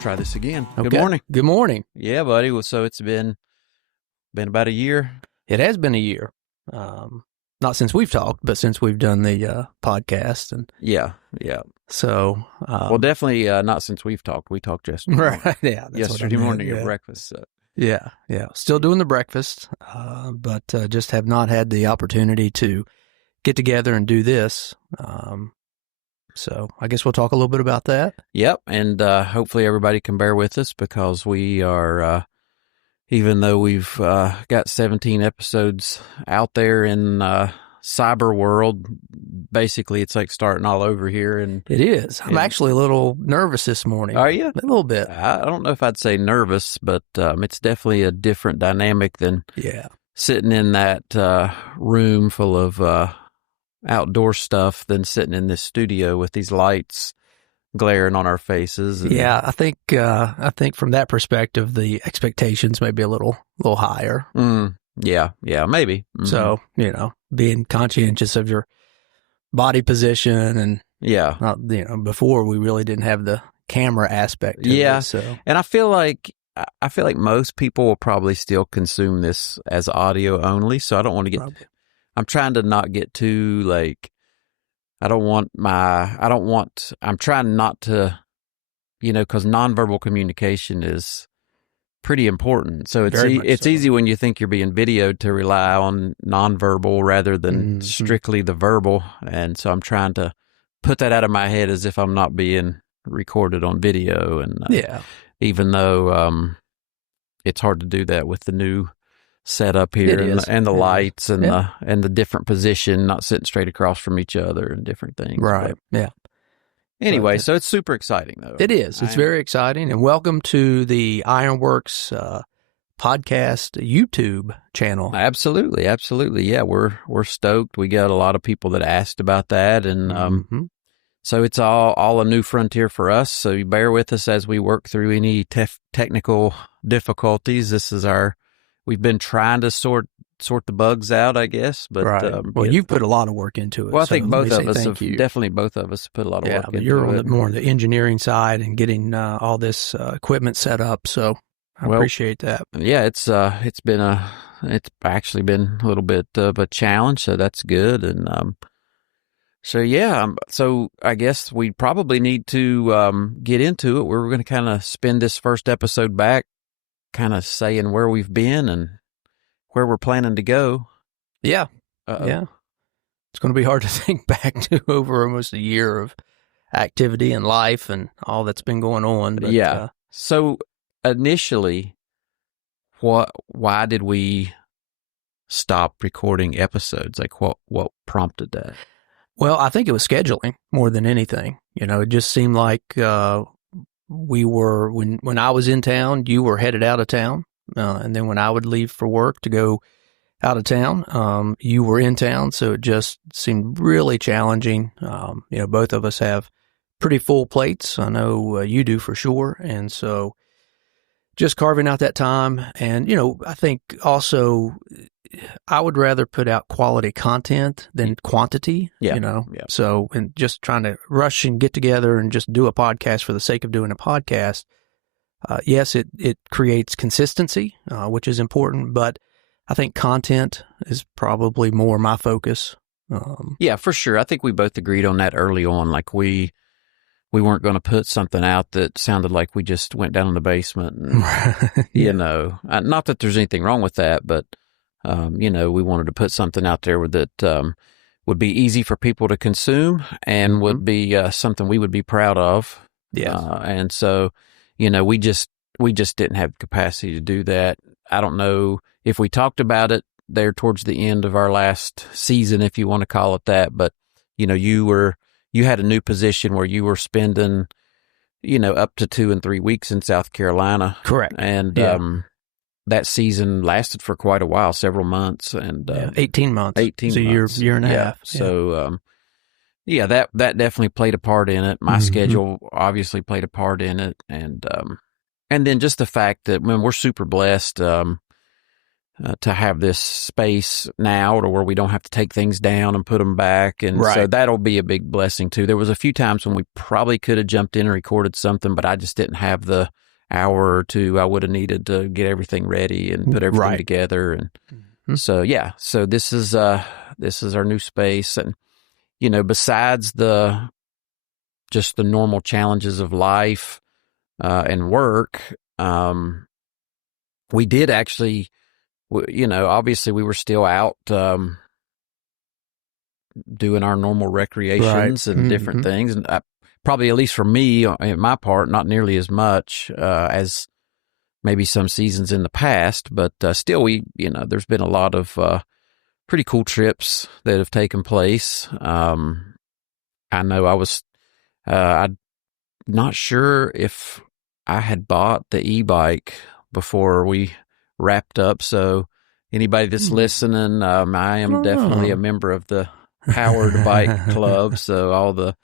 Try this again. Okay. Good morning. Good morning. Yeah, buddy. Well, so it's been about a year. It has been a year. Not since we've talked, but since we've done the podcast. And yeah. So, well, definitely not since we've talked. We talked yesterday. Right. Yeah. Yesterday morning at breakfast. So. Yeah. Still doing the breakfast, but just have not had the opportunity to get together and do this. So I guess we'll talk a little bit about that. Yep, and hopefully everybody can bear with us because we are, even though we've got 17 episodes out there in cyber world, basically it's like starting all over here. And it is. I'm actually a little nervous this morning. Are you? A little bit. I don't know if I'd say nervous, but it's definitely a different dynamic than sitting in that room full of outdoor stuff than sitting in this studio with these lights glaring on our faces. And, I think from that perspective, the expectations may be a little higher. Yeah, maybe. Mm-hmm. So, being conscientious of your body position and before we really didn't have the camera aspect to it. So. And I feel like most people will probably still consume this as audio only. So I don't want to get. I'm trying to not get too I'm trying not to, because nonverbal communication is pretty important. So it's easy when you think you're being videoed to rely on nonverbal rather than strictly the verbal. And so I'm trying to put that out of my head as if I'm not being recorded on video. And even though it's hard to do that with the new setup here and the lights and the different position, not sitting straight across from each other and different things. Right. But anyway, so it's super exciting though. It is. It's very exciting. And welcome to the Ironworks podcast YouTube channel. Absolutely. Yeah, we're stoked. We got a lot of people that asked about that, and so it's all a new frontier for us. So you bear with us as we work through any technical difficulties. We've been trying to sort the bugs out, I guess. But you've put a lot of work into it. Well, I think both of us have put a lot of work into it. You're more on the engineering side and getting all this equipment set up. So I appreciate that. Yeah, it's actually been a little bit of a challenge, so that's good. And so I guess we probably need to get into it. We're going to kind of spend this first episode back, kind of saying where we've been and where we're planning to go. Yeah. It's going to be hard to think back to over almost a year of activity and life and all that's been going on. But, so initially, why did we stop recording episodes? Like what prompted that? Well, I think it was scheduling more than anything. It just seemed like we were, when I was in town, you were headed out of town. And then when I would leave for work to go out of town, you were in town. So it just seemed really challenging. Both of us have pretty full plates. I know you do for sure. And so just carving out that time. And, I think also I would rather put out quality content than quantity, So, and just trying to rush and get together and just do a podcast for the sake of doing a podcast. Yes, it creates consistency, which is important, but I think content is probably more my focus. Yeah, for sure. I think we both agreed on that early on. Like we weren't going to put something out that sounded like we just went down in the basement and, not that there's anything wrong with that, but, we wanted to put something out there that would be easy for people to consume and would be something we would be proud of. Yeah. And so, we just didn't have the capacity to do that. I don't know if we talked about it there towards the end of our last season, if you want to call it that, but, you had a new position where you were spending, up to 2 and 3 weeks in South Carolina. Correct. And, that season lasted for quite a while, several months, and 18 months. 18 months. Year and a half. So, that definitely played a part in it. My schedule obviously played a part in it, and then just the fact that we're super blessed to have this space now to where we don't have to take things down and put them back, and so that'll be a big blessing too. There was a few times when we probably could have jumped in and recorded something, but I just didn't have the hour or two I would have needed to get everything ready and put everything together. And so this is our new space. And besides just the normal challenges of life and work, we did actually, obviously we were still out doing our normal recreations and different things, and probably, at least for me, in my part, not nearly as much as maybe some seasons in the past, but still, there's been a lot of pretty cool trips that have taken place. I know I'm not sure if I had bought the e-bike before we wrapped up, so anybody that's listening, I am definitely a member of the Powered Bike Club, so all the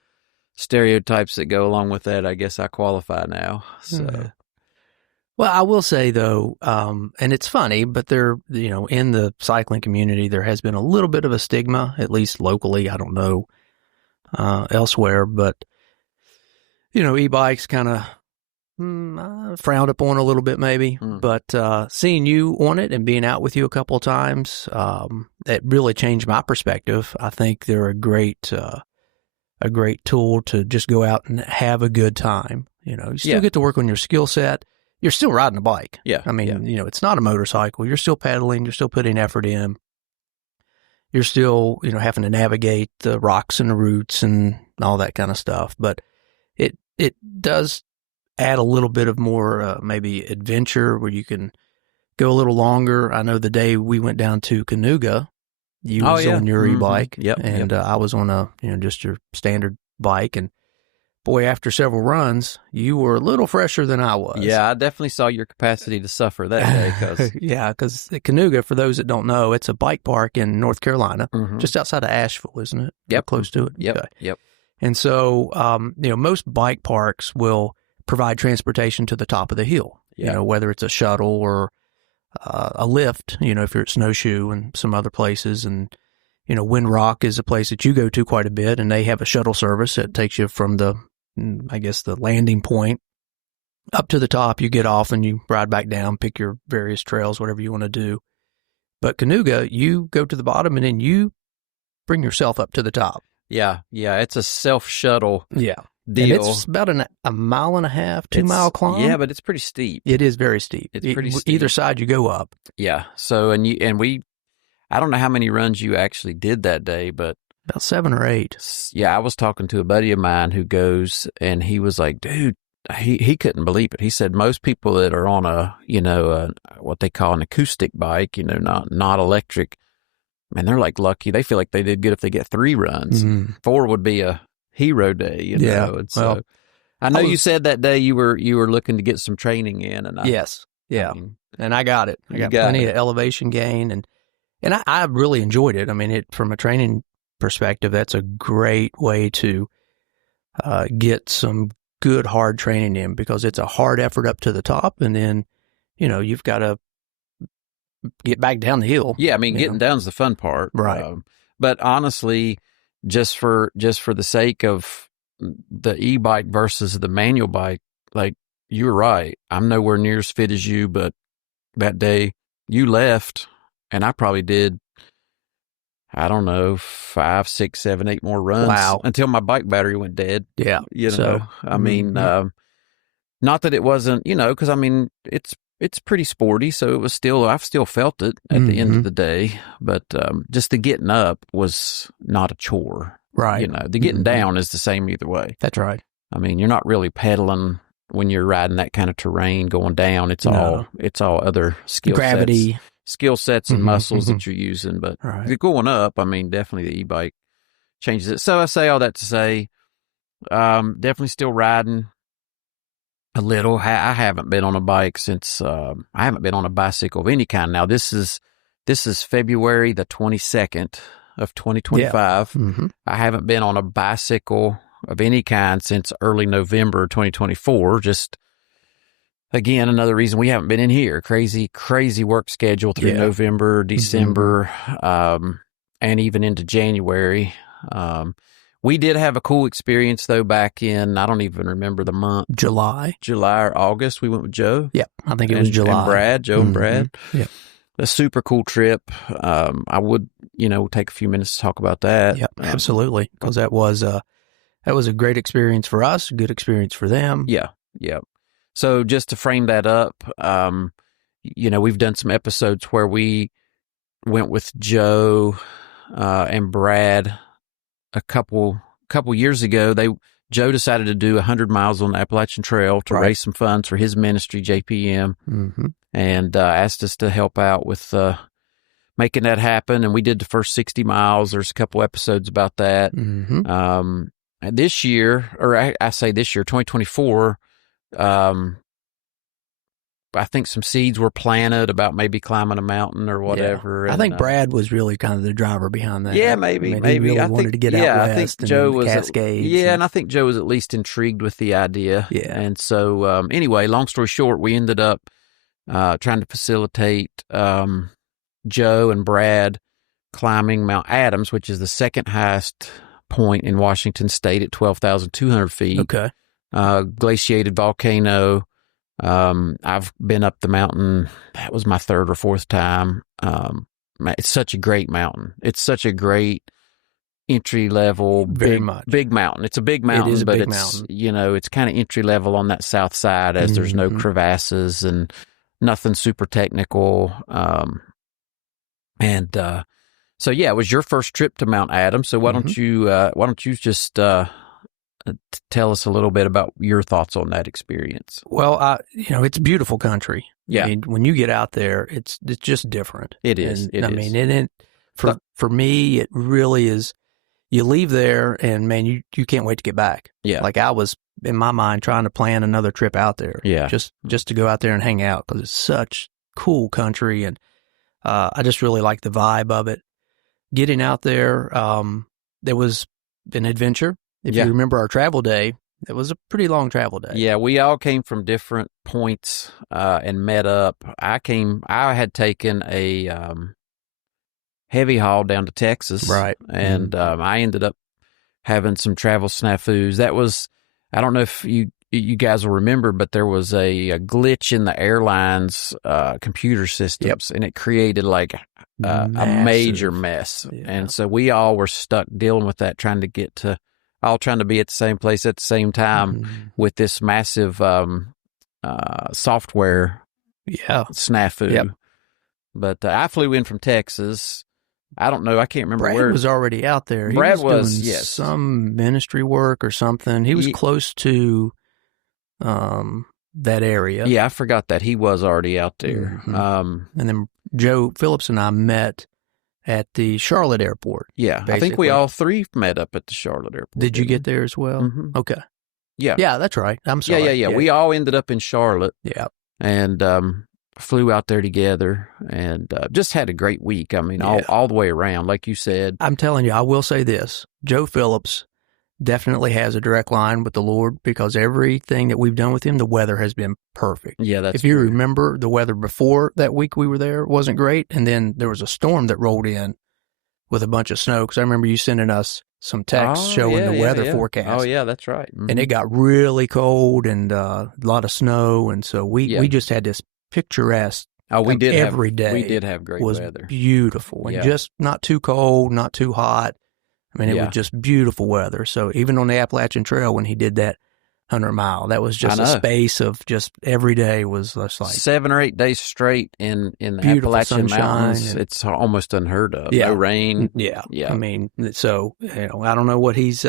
stereotypes that go along with that, I guess I qualify now. So, well, I will say though, and it's funny, but there, in the cycling community, there has been a little bit of a stigma, at least locally. I don't know elsewhere, but e-bikes kind of frowned upon a little bit, maybe. But seeing you on it and being out with you a couple of times, it really changed my perspective. I think they're a great tool to just go out and have a good time. You still get to work on your skill set. You're still riding a bike. Yeah. I mean, it's not a motorcycle. You're still pedaling. You're still putting effort in. You're still, having to navigate the rocks and the roots and all that kind of stuff. But it does add a little bit of more maybe adventure where you can go a little longer. I know the day we went down to Canoga, you was on your e-bike, and I was on a just your standard bike, and boy, after several runs, you were a little fresher than I was. Yeah, I definitely saw your capacity to suffer that day. Because Canoga, for those that don't know, it's a bike park in North Carolina, just outside of Asheville, isn't it? Yep, close to it. Yep. And so, most bike parks will provide transportation to the top of the hill. Whether it's a shuttle or a lift, if you're at Snowshoe and some other places. And, Wind Rock is a place that you go to quite a bit, and they have a shuttle service that takes you from the landing point up to the top. You get off and you ride back down, pick your various trails, whatever you want to do. But Canoga, you go to the bottom and then you bring yourself up to the top. Yeah. It's a self-shuttle deal. And it's about a mile and a half, 2 mile climb. Yeah, but it's pretty steep. It is very steep. It's pretty steep. Either side you go up. Yeah. So, I don't know how many runs you actually did that day, but about 7 or 8. Yeah, I was talking to a buddy of mine who goes, and he was like, dude, he couldn't believe it. He said most people that are on a what they call an acoustic bike, not electric, man, they're like lucky. They feel like they did good if they get 3 runs. 4 would be a hero day, And so, well, I know you said that day you were looking to get some training in, and and I got it. I got plenty of elevation gain, and I really enjoyed it. I mean, from a training perspective, that's a great way to get some good hard training in, because it's a hard effort up to the top, and then you've got to get back down the hill. Yeah, I mean, getting down's the fun part, right? But honestly, just for the sake of the e-bike versus the manual bike, like, you're right. I'm nowhere near as fit as you, but that day you left, and I probably did, I don't know, 5, 6, 7, 8 more runs until my bike battery went dead. Yeah. So, I mean, not that it wasn't, because I mean, it's pretty sporty. So it was I've still felt it at the end of the day, but just the getting up was not a chore. Right. The getting down is the same either way. That's right. I mean, you're not really pedaling when you're riding that kind of terrain going down. It's all other skill sets and muscles that you're using. But if you're going up, I mean, definitely the e-bike changes it. So I say all that to say, definitely still riding. A little. I haven't been on a bike since I haven't been on a bicycle of any kind. Now this is February the 22nd of 2025. Yeah. Mm-hmm. I haven't been on a bicycle of any kind since early November 2024. Just again, another reason we haven't been in here. Crazy work schedule through November, December, and even into January. We did have a cool experience, though, back in, I don't even remember the month. July or August. We went with Joe. Yep. I think it was July. And Brad, Joe and Brad. Yep. A super cool trip. I would, take a few minutes to talk about that. Yep, absolutely. Because that was a great experience for us, a good experience for them. Yeah. Yeah. So just to frame that up, we've done some episodes where we went with Joe and Brad a couple years ago. Joe decided to do 100 miles on the Appalachian Trail to raise some funds for his ministry, JPM, and asked us to help out with making that happen. And we did the first 60 miles. There's a couple episodes about that. This year, or I say this year, 2024, I think some seeds were planted about maybe climbing a mountain or whatever. Yeah. I think Brad was really kind of the driver behind that. Yeah, maybe. He really wanted to get out west. I think Joe was Cascades. And I think Joe was at least intrigued with the idea. Yeah. And so, anyway, long story short, we ended up trying to facilitate Joe and Brad climbing Mount Adams, which is the second highest point in Washington State at 12,200 feet. Okay. Glaciated volcano. I've been up the mountain. That was my third or fourth time. It's such a great mountain. It's such a great entry level, big mountain. It's a big mountain, mountain. It's kind of entry level on that south side as there's no crevasses and nothing super technical. So yeah, it was your first trip to Mount Adams. So why don't you just tell us a little bit about your thoughts on that experience? Well, it's beautiful country. Yeah. I mean, when you get out there, it's just different. It is. For me, it really is. You leave there and man, you can't wait to get back. Yeah. Like I was in my mind trying to plan another trip out there. Yeah. Just to go out there and hang out because it's such cool country. And, I just really like the vibe of it. Getting out there, there was an adventure. If you remember our travel day, it was a pretty long travel day. Yeah, we all came from different points and met up. I had taken a heavy haul down to Texas. Right. And I ended up having some travel snafus. That was, I don't know if you guys will remember, but there was a glitch in the airline's computer systems, and it created like a major mess. Yeah. And so we all were stuck dealing with that, trying to be at the same place at the same time with this massive software snafu. Yep. But I flew in from Texas. I don't know. I can't remember Brad where. Was already out there. Brad was doing some ministry work or something. He was close to that area. Yeah, I forgot that. He was already out there. And then Joe Phillips and I met at the Charlotte airport. Yeah, basically. I think we all three met up at the Charlotte airport. Did you get there as well? Mm-hmm. Okay. Yeah. Yeah, that's right. I'm sorry. Yeah. We all ended up in Charlotte. Yeah. And flew out there together and just had a great week. I mean, all the way around, like you said. I'm telling you, I will say this. Joe Phillips definitely has a direct line with the Lord because everything that we've done with him, the weather has been perfect. Yeah, that's If you remember, the weather before that week we were there wasn't great, and then there was a storm that rolled in with a bunch of snow, because I remember you sending us some texts showing the weather forecast. Oh, yeah, that's right. Mm-hmm. And it got really cold and a lot of snow, and so we just had this picturesque. We did every day. We did have great was weather. Beautiful and just not too cold, not too hot. I mean, it was just beautiful weather. So even on the Appalachian Trail, when he did that 100-mile, that was just a space of just every day was just like 7 or 8 days straight in the Appalachian Mountains. It's almost unheard of. Yeah. No rain. Yeah. I mean, so I don't know what he's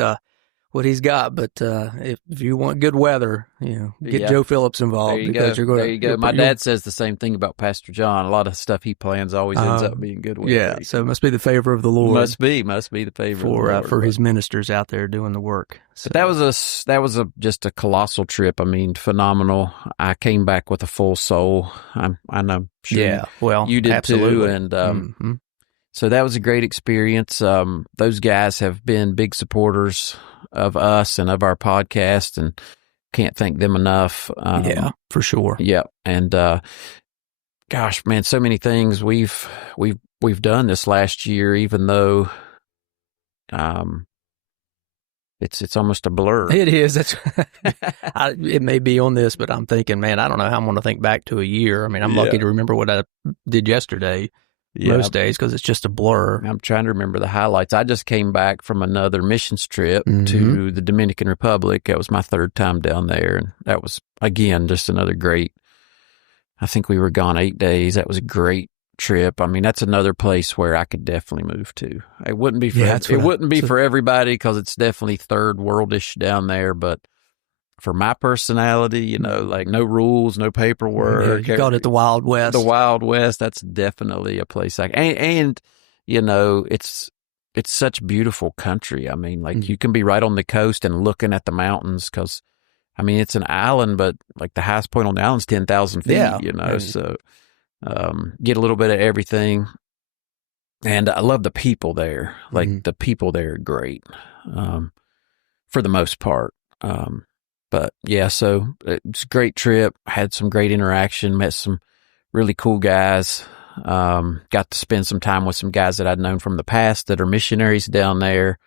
what he's got. But if you want good weather, get Joe Phillips involved. There you go. My dad says the same thing about Pastor John. A lot of stuff he plans always ends up being good weather. Yeah, so it must be the favor of the Lord. Must be the favor of the Lord, for his ministers out there doing the work. So. But that was just a colossal trip. I mean, phenomenal. I came back with a full soul. I'm sure you did too, and so that was a great experience. Those guys have been big supporters of us and of our podcast, and can't thank them enough. Yeah, for sure. Yeah, and gosh, man, so many things we've done this last year, even though it's almost a blur. It is. It may be on this, but I'm thinking, man, I don't know how I'm going to think back to a year. I mean, I'm lucky to remember what I did yesterday. Most days, because it's just a blur. I'm trying to remember the highlights. I just came back from another missions trip to the Dominican Republic. That was my third time down there, and that was, again, just another great. I think we were gone 8 days. That was a great trip. I mean, that's another place where I could definitely move to. It wouldn't be for everybody, because it's definitely third worldish down there, but for my personality, like no rules, no paperwork. You called it the Wild West. The Wild West. That's definitely a place and it's such beautiful country. I mean, like you can be right on the coast and looking at the mountains, because, I mean, it's an island, but like the highest point on the island is 10,000 feet, so get a little bit of everything. And I love the people there. Like the people there are great for the most part. But yeah, so it's a great trip. Had some great interaction, met some really cool guys. Got to spend some time with some guys that I'd known from the past that are missionaries down there.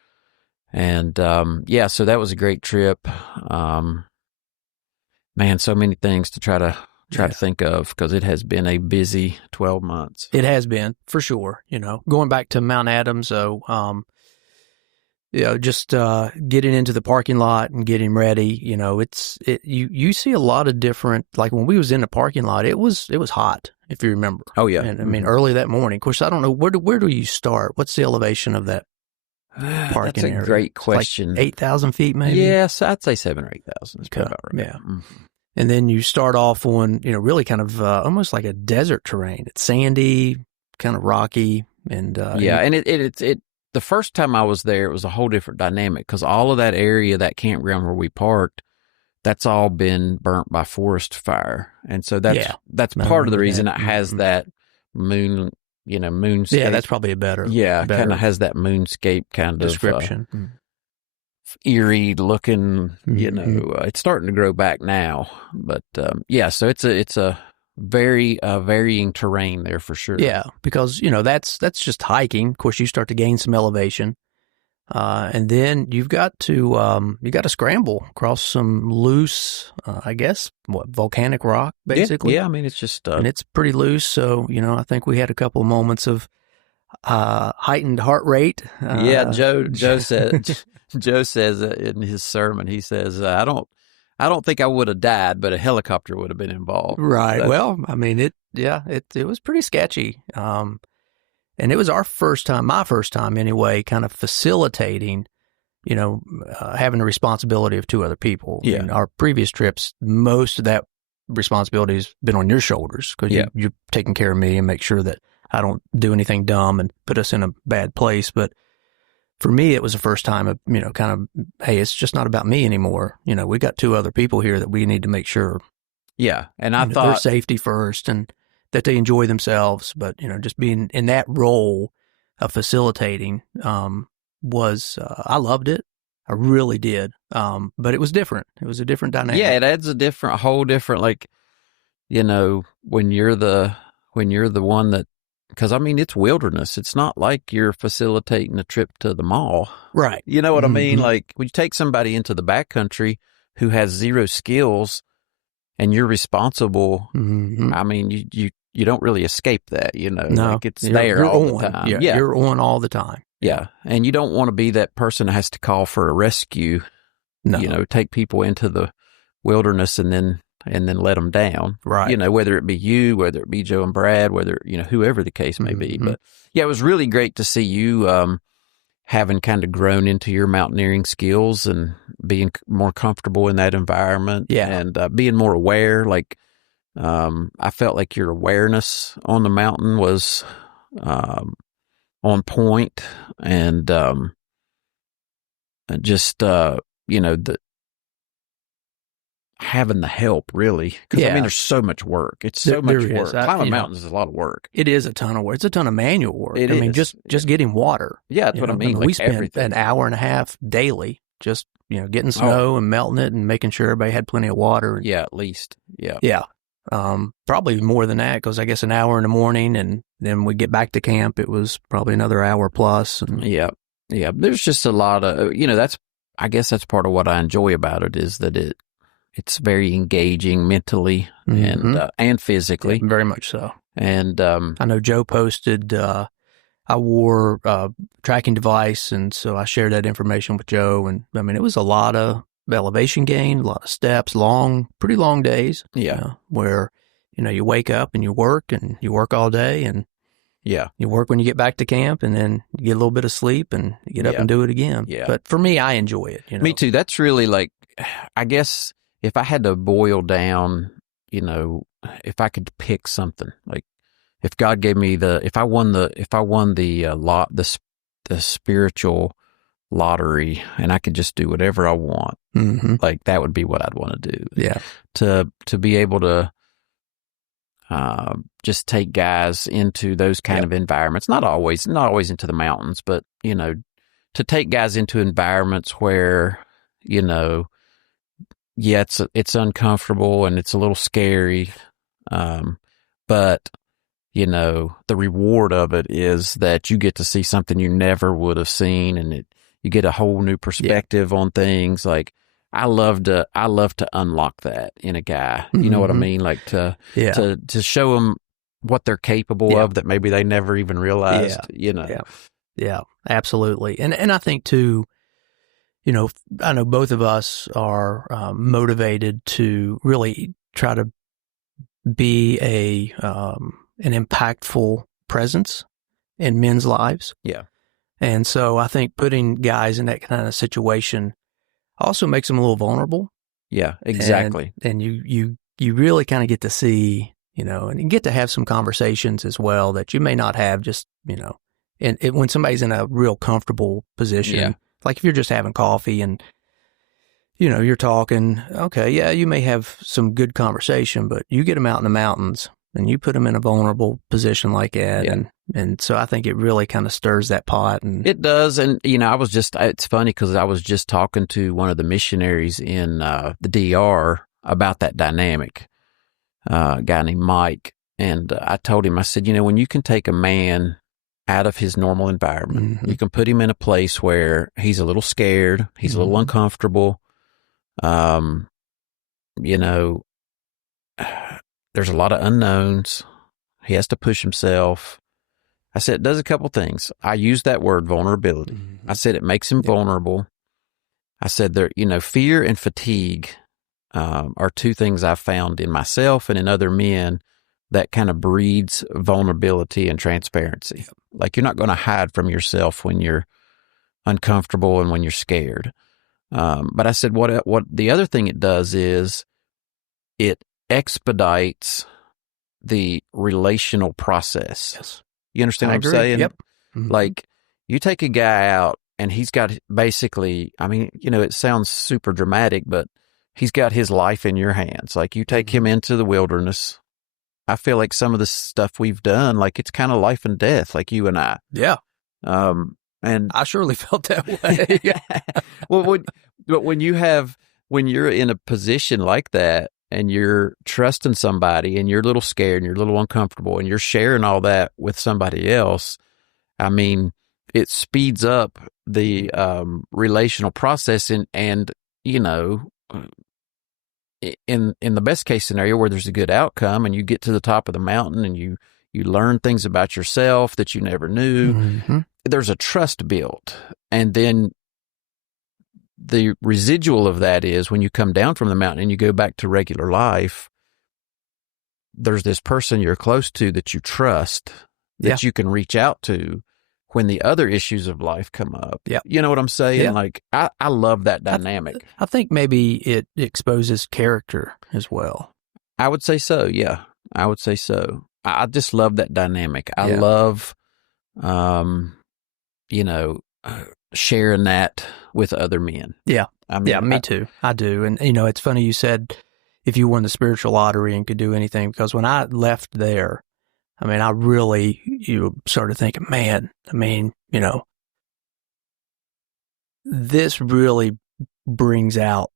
And so that was a great trip. Man, so many things to try to think of, because it has been a busy 12 months. It has been, for sure. Going back to Mount Adams, though, just getting into the parking lot and getting ready, you see a lot of different, like when we was in the parking lot, it was hot, if you remember. Oh, yeah. And I mean, early that morning. Of course, I don't know, where do you start? What's the elevation of that parking area? That's a great question. Like 8,000 feet, maybe? Yes, I'd say 7,000 or 8,000. That's about right. Yeah. Mm-hmm. And then you start off on, really kind of almost like a desert terrain. It's sandy, kind of rocky. And and it the first time I was there, it was a whole different dynamic, because all of that area, that campground where we parked, that's all been burnt by forest fire. And so that's part of the reason it has that moonscape. Yeah, that's probably a better kind of has that moonscape kind description. of eerie looking, it's starting to grow back now. But so it's a very varying terrain there for sure. Yeah, because that's just hiking. Of course, you start to gain some elevation, and then you've got to scramble across some loose, I guess, volcanic rock, basically. Yeah, I mean, it's just and it's pretty loose. So I think we had a couple of moments of heightened heart rate. Joe said. Joe says in his sermon, he says, I don't think I would have died, but a helicopter would have been involved. Right. Well, I mean, it was pretty sketchy. And it was my first time anyway, kind of facilitating, having the responsibility of two other people. Yeah. In our previous trips, most of that responsibility has been on your shoulders, because you're taking care of me and make sure that I don't do anything dumb and put us in a bad place. But for me, it was the first time of, kind of, hey, it's just not about me anymore. We got two other people here that we need to make sure. Yeah. And I thought their safety first and that they enjoy themselves. But, just being in that role of facilitating was, I loved it. I really did. But it was different. It was a different dynamic. Yeah. It adds a whole different, like, when you're the one that, because, I mean, it's wilderness. It's not like you're facilitating a trip to the mall. Right. You know what I mean? Like, when you take somebody into the backcountry who has zero skills and you're responsible, I mean, you don't really escape that, No, like it's there all the time. Yeah, you're on all the time. Yeah. And you don't want to be that person that has to call for a rescue, take people into the wilderness and then let them down. Right. Whether it be you, whether it be Joe and Brad, whether, whoever the case may be. But yeah, it was really great to see you, having kind of grown into your mountaineering skills and being more comfortable in that environment, and being more aware. Like, I felt like your awareness on the mountain was on point, and just having the help, really, because I mean, there's so much work. It's so much work. Climbing mountains is a lot of work. It is a ton of work. It's a ton of manual work. I mean, just getting water. Yeah, that's what I mean. Like, we spent an hour and a half daily just getting snow and melting it and making sure everybody had plenty of water. Yeah, at least. Yeah. Yeah. Probably more than that, because I guess an hour in the morning, and then we get back to camp. It was probably another hour plus. And yeah. There's just a lot of I guess that's part of what I enjoy about it, is that it's very engaging mentally and physically. Yeah, very much so. And I know Joe posted. I wore a tracking device, and so I shared that information with Joe. And I mean, it was a lot of elevation gain, a lot of steps, pretty long days. Yeah. Where, you wake up and you work all day, and you work when you get back to camp, and then you get a little bit of sleep and you get up and do it again. Yeah. But for me, I enjoy it. Me too. That's really, like, I guess if I had to boil down, if I could pick something, like, if God gave me if I won the spiritual lottery, and I could just do whatever I want, like, that would be what I'd want to do. Yeah. To be able to just take guys into those kind of environments, not always into the mountains, but, to take guys into environments where, it's uncomfortable and it's a little scary. But, the reward of it is that you get to see something you never would have seen, and you get a whole new perspective on things. Like, I love to unlock that in a guy. You know what I mean? Like, to show them what they're capable of that maybe they never even realized. Yeah, absolutely. And I think too, I know both of us are motivated to really try to be an impactful presence in men's lives. Yeah. And so I think putting guys in that kind of situation also makes them a little vulnerable. Yeah, exactly. And you really kind of get to see, and you get to have some conversations as well that you may not have just, and when somebody's in a real comfortable position, like if you're just having coffee and, you're talking, okay, yeah, you may have some good conversation, but you get them out in the mountains and you put them in a vulnerable position like that. Yeah. And so I think it really kind of stirs that pot. And it does. And, it's funny because I was just talking to one of the missionaries in the DR about that dynamic, a guy named Mike. And I told him, I said, when you can take a man out of his normal environment, you can put him in a place where he's a little scared, he's a little uncomfortable. There's a lot of unknowns. He has to push himself. I said, it does a couple things. I used that word, vulnerability. I said, it makes him vulnerable. I said, fear and fatigue are two things I've found in myself and in other men that kind of breeds vulnerability and transparency. Like, you're not going to hide from yourself when you're uncomfortable and when you're scared. But I said, what the other thing it does is it expedites the relational process. Yes. You understand what I'm saying? Yep. Like, you take a guy out and he's got basically, I mean, it sounds super dramatic, but he's got his life in your hands. Like, you take him into the wilderness. I feel like some of the stuff we've done, like, it's kind of life and death, like you and I. Yeah. And I surely felt that way. Well, when you're in a position like that and you're trusting somebody and you're a little scared and you're a little uncomfortable and you're sharing all that with somebody else, I mean, it speeds up the relational process and in the best case scenario where there's a good outcome and you get to the top of the mountain and you learn things about yourself that you never knew, there's a trust built. And then the residual of that is when you come down from the mountain and you go back to regular life, there's this person you're close to that you trust, that you can reach out to, when the other issues of life come up. Yeah. You know what I'm saying? Yeah. Like, I love that dynamic. I think maybe it exposes character as well. I would say so. Yeah. I would say so. I just love that dynamic. I Yeah. love, sharing that with other men. Yeah. I mean, yeah, me too. I do. And, it's funny you said if you won the spiritual lottery and could do anything, because when I left there, I mean, I really, started thinking, man, I mean, this really brings out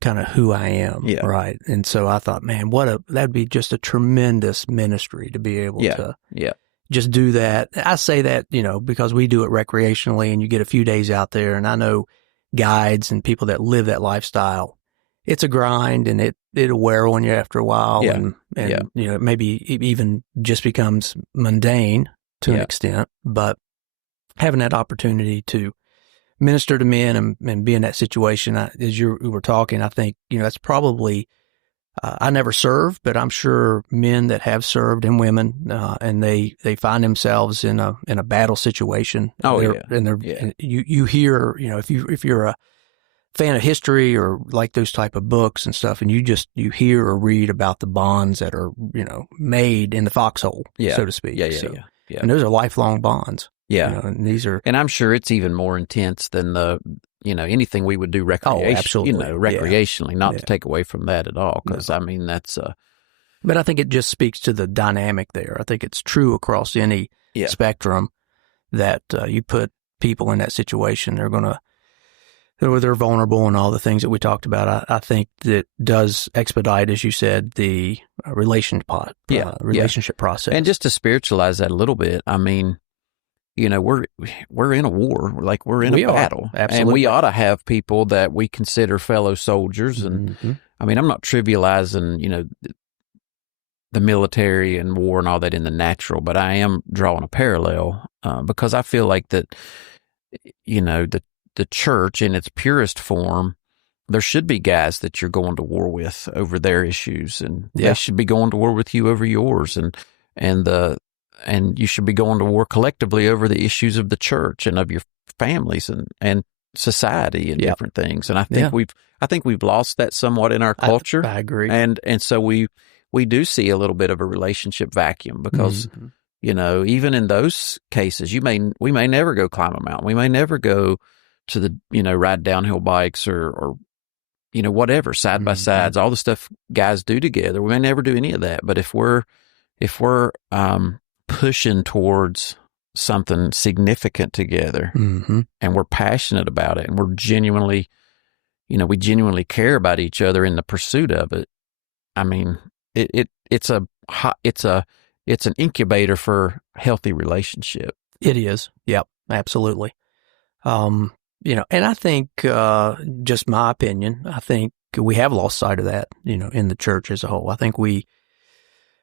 kind of who I am. Yeah. Right. And so I thought, man, that'd be just a tremendous ministry to be able to just do that. I say that, because we do it recreationally and you get a few days out there, and I know guides and people that live that lifestyle. It's a grind, and it'll wear on you after a while, and maybe it even just becomes mundane to an extent. But having that opportunity to minister to men and be in that situation, as you were talking, I think that's probably. I never served, but I'm sure men that have served and women, and they find themselves in a battle situation. And you hear, if you're a fan of history or like those type of books and stuff, and you hear or read about the bonds that are, made in the foxhole, so to speak. Yeah. And those are lifelong bonds. Yeah. And these are, and I'm sure it's even more intense than anything we would do recreationally, not to take away from that at all. Cause I mean, that's, but I think it just speaks to the dynamic there. I think it's true across any spectrum that, you put people in that situation, they're vulnerable, and all the things that we talked about. I think that does expedite, as you said, the relationship process. And just to spiritualize that a little bit, I mean, we're in a war, like we're in a battle. Absolutely. And we ought to have people that we consider fellow soldiers. And I mean, I'm not trivializing, the military and war and all that in the natural, but I am drawing a parallel because I feel like that, the church in its purest form, there should be guys that you're going to war with over their issues, and they should be going to war with you over yours, and you should be going to war collectively over the issues of the church and of your families and society and different things. And I think we've lost that somewhat in our culture. I agree. And so we do see a little bit of a relationship vacuum because even in those cases, we may never go climb a mountain. We may never go to the, ride downhill bikes or whatever, side by sides, all the stuff guys do together. We may never do any of that. But if we're pushing towards something significant together and we're passionate about it and we're genuinely, we genuinely care about each other in the pursuit of it. I mean, it's an incubator for healthy relationship. It is. Yep. Absolutely. And I think, just my opinion, I think we have lost sight of that, in the church as a whole. I think we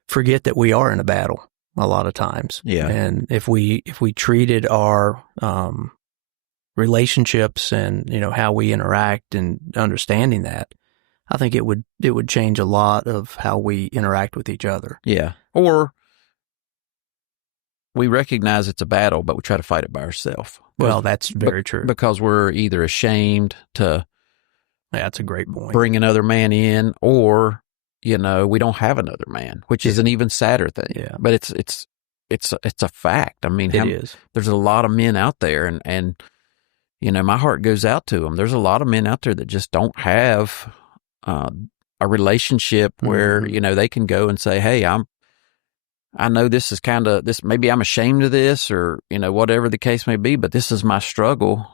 forget that we are in a battle a lot of times. Yeah. And if we treated our, relationships and, how we interact and understanding that, I think it would change a lot of how we interact with each other. Yeah. Or we recognize it's a battle, but we try to fight it by ourselves. Well, that's very true. Because we're either ashamed to that's a great point. Bring another man in, or, we don't have another man, which is an even sadder thing. Yeah. But it's a fact. I mean, it is. There's a lot of men out there, and my heart goes out to them. There's a lot of men out there that just don't have a relationship where, they can go and say, hey, I know this is this, maybe I'm ashamed of this, or, whatever the case may be, but this is my struggle.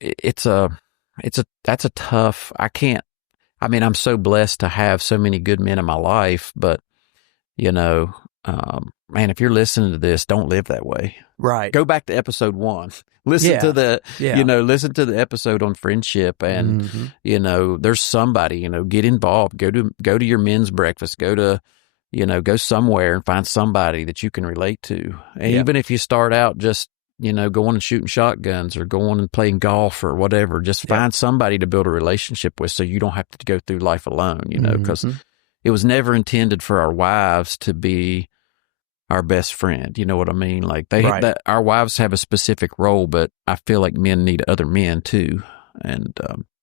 That's a tough, I'm so blessed to have so many good men in my life, but, man, if you're listening to this, don't live that way. Right. Go back to episode 1. Listen to listen to the episode on friendship, and, there's somebody, get involved, go to your men's breakfast, go somewhere and find somebody that you can relate to. And even if you start out just, going and shooting shotguns or going and playing golf or whatever, just find somebody to build a relationship with so you don't have to go through life alone, because it was never intended for our wives to be our best friend. You know what I mean? Like our wives have a specific role, but I feel like men need other men too. And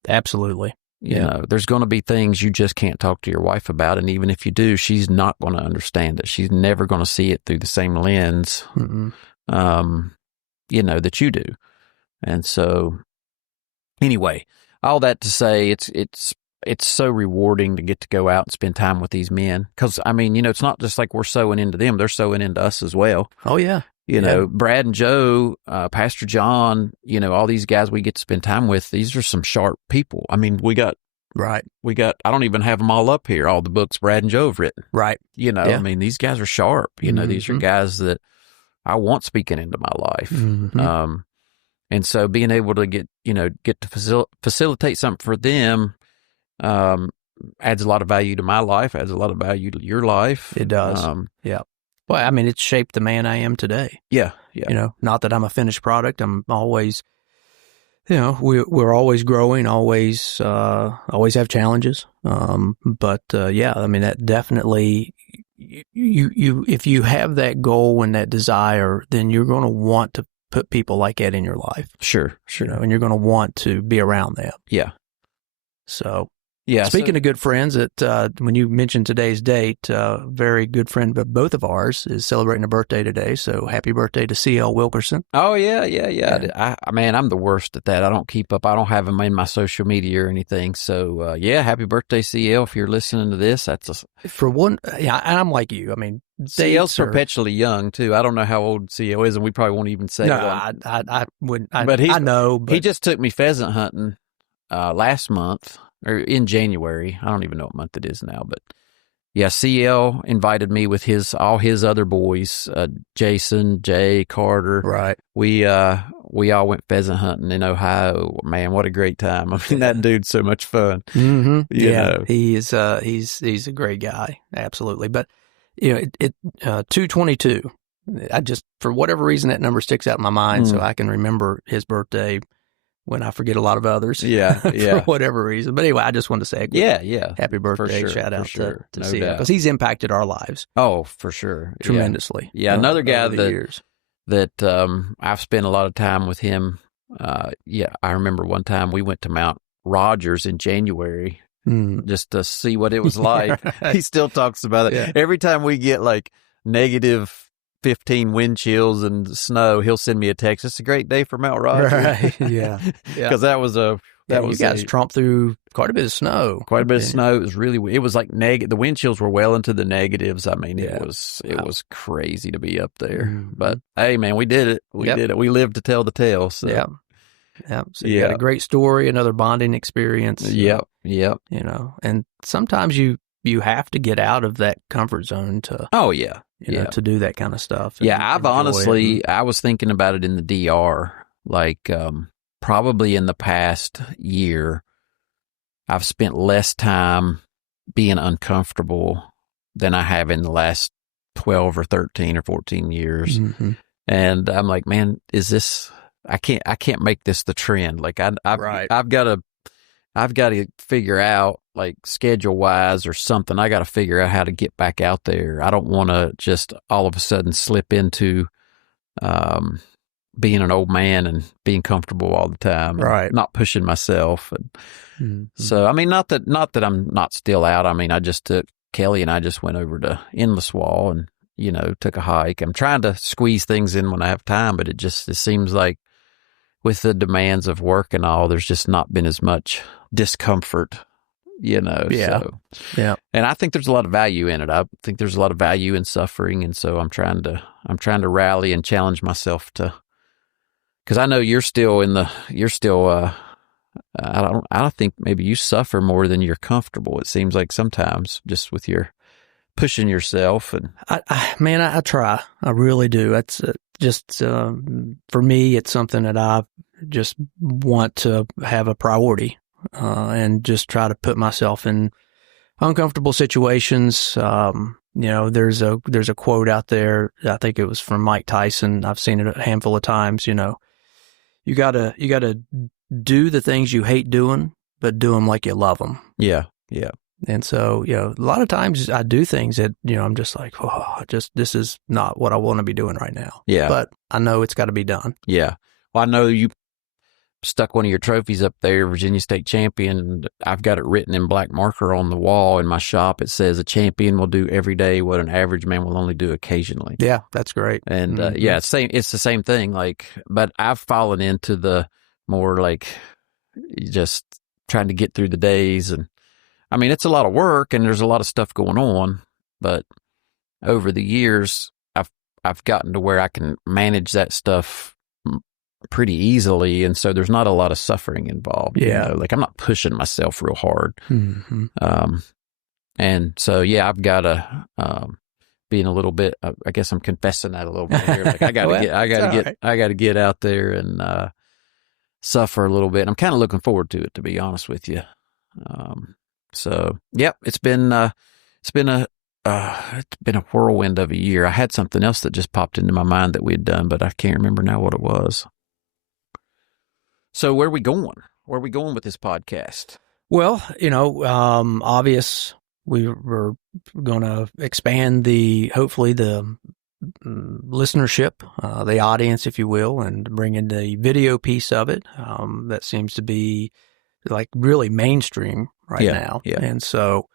absolutely, you know, there's going to be things you just can't talk to your wife about, and even if you do, she's not going to understand it. She's never going to see it through the same lens, you know, that you do. And so, anyway, all that to say, it's so rewarding to get to go out and spend time with these men. Because, I mean, you know, it's not just like we're sewing into them. They're sewing into us as well. Oh, yeah. You know, Brad and Joe, Pastor John, you know, all these guys we get to spend time with, these are some sharp people. I mean, we got, I don't even have them all up here, all the books Brad and Joe have written. Right. You know, I mean, these guys are sharp. You know, these are guys that I want speaking into my life. And so being able to get to facilitate something for them adds a lot of value to my life, adds a lot of value to your life. It does. Yeah. Well, I mean, it's shaped the man I am today. Yeah. Yeah. You know, not that I'm a finished product. I'm always, you know, we're always growing, always have challenges. But yeah, I mean, that definitely, you if you have that goal and that desire, then you're going to want to put people like that in your life. Sure. You know, and you're going to want to be around them. Yeah. So, yeah. Speaking of good friends, when you mentioned today's date, very good friend of both of ours is celebrating a birthday today. So happy birthday to C.L. Wilkerson. Oh, yeah. Man, I'm the worst at that. I don't keep up. I don't have them in my social media or anything. So, yeah, happy birthday, CL. If you're listening to this, for one, yeah, and I'm like you. I mean, CL's perpetually young, too. I don't know how old CL is, and we probably won't even say no, it. I wouldn't. But I know. But he just took me pheasant hunting last month. Or in January. I don't even know what month it is now, but yeah, CL invited me with all his other boys, Jason, Jay, Carter. Right. We all went pheasant hunting in Ohio. Man, what a great time. I mean, that dude's so much fun. Mm-hmm. You know. He is, he's a great guy. Absolutely. But, you know, 222, I just, for whatever reason, that number sticks out in my mind. So I can remember his birthday when I forget a lot of others. Yeah. For whatever reason. But anyway, I just wanted to say happy birthday, shout out to no CL, doubt. because he's impacted our lives. Oh, for sure. Tremendously. Yeah, another guy that I've spent a lot of time with him. I remember one time we went to Mount Rogers in January just to see what it was like. Right. He still talks about it. Yeah. Every time we get like negative 15 wind chills and snow, he'll send me a text. It's a great day for Mount Rogers. Right. Yeah. Because you guys tromped through quite a bit of snow. Quite a bit of snow. It was like the wind chills were well into the negatives. I mean, it was crazy to be up there. But hey, man, we did it. We did it. We lived to tell the tale. So. Yeah. So you got a great story, another bonding experience. Yep. You know, and sometimes you have to get out of that comfort zone to. Oh yeah. You know, to do that kind of stuff. I've honestly, I was thinking about it in the DR, like probably in the past year, I've spent less time being uncomfortable than I have in the last 12 or 13 or 14 years. And I'm like, man, I can't make this the trend. Like I've got to figure out, like, schedule wise or something. I got to figure out how to get back out there. I don't want to just all of a sudden slip into being an old man and being comfortable all the time, right? Not pushing myself. And so, I mean, not that I'm not still out. I mean, Kelly and I just went over to Endless Wall and, you know, took a hike. I'm trying to squeeze things in when I have time, but it seems like with the demands of work and all, there's just not been as much discomfort, you know. Yeah. And I think there's a lot of value in it. I think there's a lot of value in suffering, and so I'm trying to rally and challenge myself to, because I know you're still I don't think maybe you suffer more than you're comfortable. It seems like sometimes just with your pushing yourself. And I try. I really do. That's just for me, it's something that I just want to have a priority and just try to put myself in uncomfortable situations. You know, there's a quote out there. I think it was from Mike Tyson. I've seen it a handful of times. You know, you gotta do the things you hate doing, but do them like you love them. Yeah. And so, a lot of times I do things that, I'm just like, this is not what I want to be doing right now. Yeah. But I know it's got to be done. Yeah. Well, I know you stuck one of your trophies up there, Virginia State champion. And I've got it written in black marker on the wall in my shop. It says a champion will do every day what an average man will only do occasionally. Yeah, that's great. And it's the same thing. Like, but I've fallen into the more like just trying to get through the days. And I mean, it's a lot of work and there's a lot of stuff going on, but over the years, I've gotten to where I can manage that stuff pretty easily, and so there's not a lot of suffering involved. Yeah, like I'm not pushing myself real hard. Mm-hmm. And so I've got to being a little bit. I guess I'm confessing that a little bit here. Like I got to get out there and suffer a little bit. I'm kind of looking forward to it, to be honest with you. So it's been a whirlwind of a year. I had something else that just popped into my mind that we had done, but I can't remember now what it was. So where are we going? Where are we going with this podcast? Well, obvious we were going to expand hopefully the listenership, the audience, if you will, and bring in the video piece of it. That seems to be like really mainstream right now. Yeah. And so,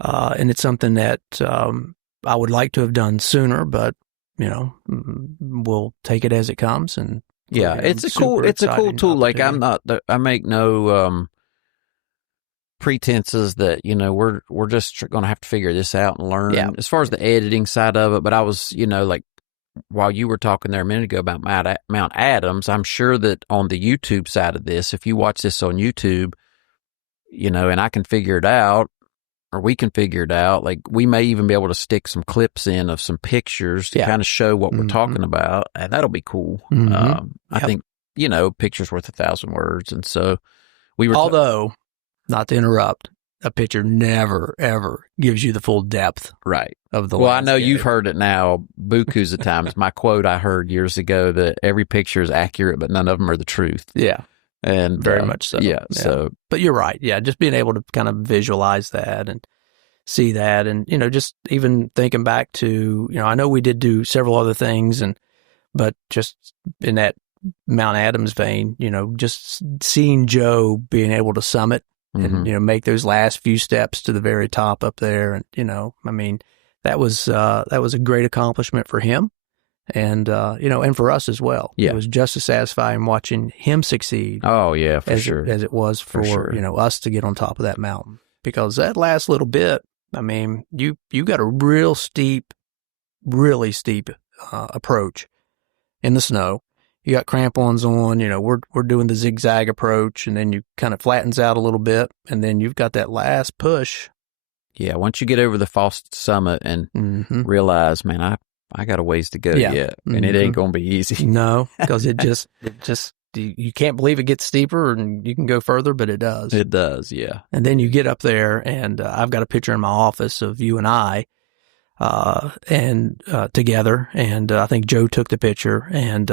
and it's something that I would like to have done sooner, but we'll take it as it comes. And it's a cool tool. Like I make no pretenses that we're just going to have to figure this out and learn as far as the editing side of it. But I was like while you were talking there a minute ago about Mount Adams, I'm sure that on the YouTube side of this, if you watch this on YouTube, and I can figure it out, or we can figure it out, like we may even be able to stick some clips in of some pictures to kind of show what we're talking about, and that'll be cool. I think, picture's worth 1,000 words. And so we were, although not to interrupt, a picture never, ever gives you the full depth of the landscape. I know you've heard it now bukus of times. My quote I heard years ago that every picture is accurate, but none of them are the truth. Yeah. And very much so. Yeah. So, but you're right. Yeah. Just being able to kind of visualize that and see that. And, just even thinking back to, I know we did do several other things but just in that Mount Adams vein, just seeing Joe being able to summit and, make those last few steps to the very top up there. And, I mean, that was a great accomplishment for him. And, and for us as well. Yeah. It was just as satisfying watching him succeed. Oh, yeah, for sure. As it was for us to get on top of that mountain. Because that last little bit, I mean, you got a really steep approach in the snow. You got crampons on, we're doing the zigzag approach, and then you kind of flattens out a little bit, and then you've got that last push. Yeah, once you get over the false summit and realize, man, I got a ways to go yet, and it ain't going to be easy. No, because it just, you can't believe it gets steeper and you can go further, but it does. It does, yeah. And then you get up there, and I've got a picture in my office of you and I, together, and I think Joe took the picture, and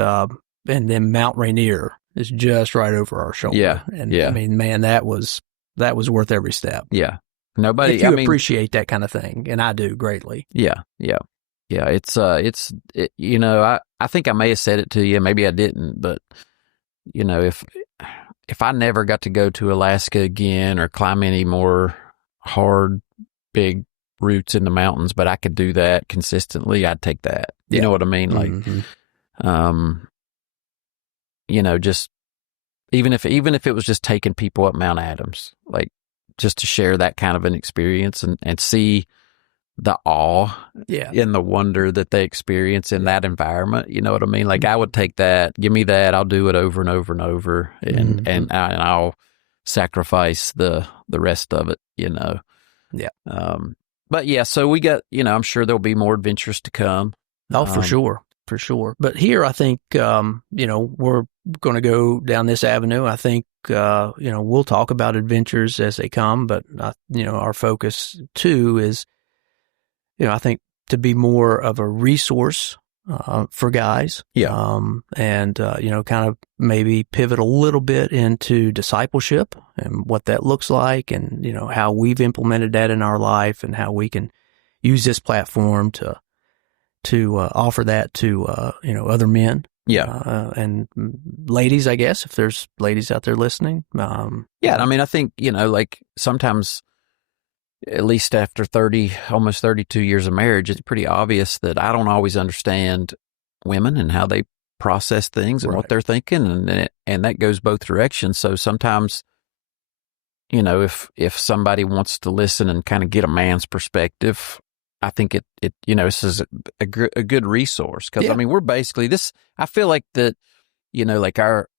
then Mount Rainier is just right over our shoulder. Yeah, and I mean, man, that was worth every step. Yeah, if you appreciate that kind of thing, and I do greatly. Yeah. It's I think I may have said it to you, maybe I didn't, but if I never got to go to Alaska again or climb any more hard, big routes in the mountains, but I could do that consistently, I'd take that. You know what I mean? Like, just even if it was just taking people up Mount Adams, like just to share that kind of an experience and see the awe and the wonder that they experience in that environment. You know what I mean? Like I would take that, give me that. I'll do it over and over and over. And I'll sacrifice the rest of it, Yeah. But yeah, so we got, I'm sure there'll be more adventures to come. Oh, for sure. But here, I think, we're going to go down this avenue. I think, we'll talk about adventures as they come, but, our focus too is, I think to be more of a resource for guys. Yeah. And, kind of maybe pivot a little bit into discipleship and what that looks like and, how we've implemented that in our life and how we can use this platform to offer that to, other men. Yeah. And ladies, I guess, if there's ladies out there listening. Yeah. I mean, I think, like sometimes, at least after almost 32 years of marriage, it's pretty obvious that I don't always understand women and how they process things and what they're thinking. And that goes both directions. So sometimes, if somebody wants to listen and kind of get a man's perspective, I think this is a good resource. Cause I mean, we're basically I feel like that, like our